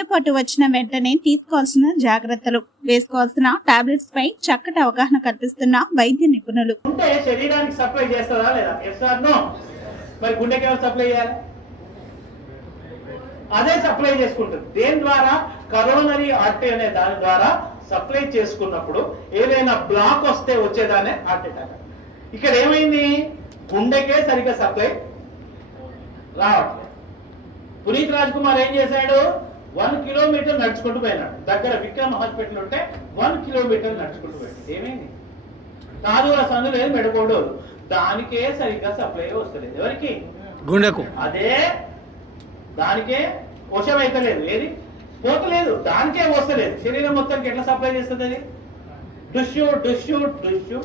గుండెపోటు వచ్చిన వెంటనే తీసుకోవాల్సిన జాగ్రత్తలు వేసుకోవాల్సిన టాబ్లెట్స్ పై చక్కటి అవగాహన కల్పిస్తున్న వైద్య నిపుణులు. ఉంటే శరీరానికి సప్లై చేస్తారా లేదా? మరి గుండెకి ఎవరు సప్లై చేయాలి? అదే సప్లై చేసుకుంటుంది. దేని ద్వారా? కరోనరీ ఆర్టీ అనే దాని ద్వారా సప్లై చేసుకున్నప్పుడు ఏదైనా బ్లాక్ వస్తే వచ్చేదానే హార్ట్ అటాక్ ఇక్కడ ఏమైంది? గుండెకే సరిగ్గా సప్లై రావట్లేదు. పునీత్ రాజ్ కుమార్ ఏం చేశాడు? వన్ కిలోమీటర్ నడుచుకుంటూ పోయినాడు దగ్గర విక్రమ్ హాస్పిటల్ ఉంటే వన్ కిలోమీటర్ నడుచుకుంటూ పోయాడు. ఏమైంది? నాలుగు సందు లేదు మెడకోడు దానికే సరిగ్గా సప్లై వస్తలేదు. ఎవరికి? గుండెకు. అదే దానికే వశం అయితలేదు. ఏది? పోతలేదు. దానికే వస్తలేదు. శరీరం మొత్తానికి ఎట్లా సప్లై చేస్తుంది అది? డుష్యు డుష్యు డుష్యు.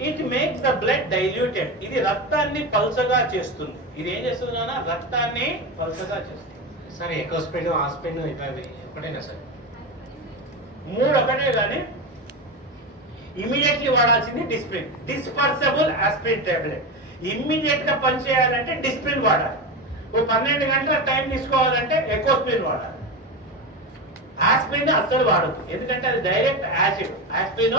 It makes the blood diluted ఇది రక్తాన్ని పల్చగా చేస్తుంది. ఇది ఏం చేస్తుంది నాన్న? రక్తాన్ని పల్చగా చేస్తుంది. సార్ ఎకోస్పెన్ ఆస్పెన్ ఒకటేనా సార్ మూడు ఒకటే కానీ ఇమీడియట్లీ వాడాల్సింది డిస్ప్రిన్ డిస్పర్సబుల్ ఆస్పిరిన్ టాబ్లెట్ ఇమ్మీడియట్గా పనిచేయాలంటే డిస్ప్రిన్ వాడాలి. ఓ పన్నెండు గంటల టైం తీసుకోవాలంటే ఎకోస్ప్రిన్ వాడాలి. ఆస్పిరిన్ అస్సలు వాడదు ఎందుకంటే అది డైరెక్ట్ యాసిడ్ ఆస్పిరిన్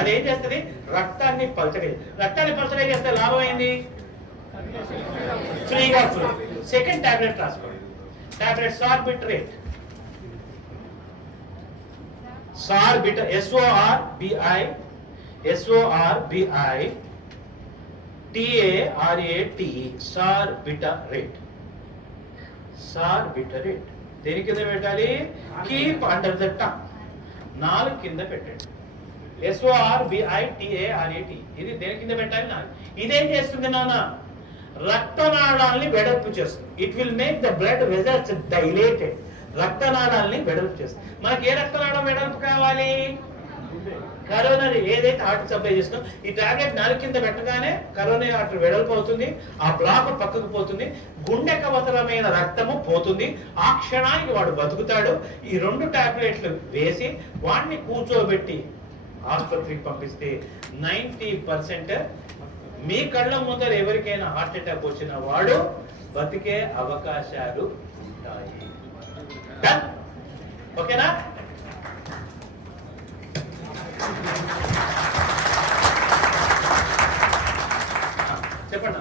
అది ఏం చేస్తుంది? రక్తాన్ని పలచగా రక్తాన్ని పలచగా చేస్తే లాభం ఏంది? ఫ్రీగా ఫ్రీ సెకండ్ టాబ్లెట్ రాసుకోండి. Tablet Sorbitrate సార్బిట S O R B I S O R B I Sorbitrate Sorbitrate దేని కింద పెట్టాలి? కీప్ అండర్ ద టంగ్ నాలుగు కింద పెట్టండి. ఎస్ఓఆర్ ఇది దేని కింద పెట్టాలి? ఇదేం చేస్తుంది నాన్న? రక్తనాళాలని వెడల్పు చేస్తుంది. It will make the blood vessels dilated రక్తనాళాలని వెడల్పు చేస్తుంది. మనకి ఏ రక్తనాళం వెడల్పు కావాలి? కరోనా ఏదైతే హార్ట్ సప్లై చేస్తుందో ఈ టాబ్లెట్ నాలుగు కింద పెట్టగానే కరోనా హార్ట్ వెడల్పు అవుతుంది ఆ బ్లాక్ పక్కకు పోతుంది గుండె కవతలమైన రక్తము పోతుంది ఆ క్షణానికి వాడు బతుకుతాడు. ఈ రెండు టాబ్లెట్లు వేసి వాడిని కూర్చోబెట్టి ఆసుపత్రికి పంపిస్తే నైంటీ పర్సెంట్ మీ కళ్ళ ముందర ఎవరికైనా హార్ట్ అటాక్ వచ్చిన వాడు బతికే అవకాశాలు ఉంటాయి. ఓకేనా? చెప్పండి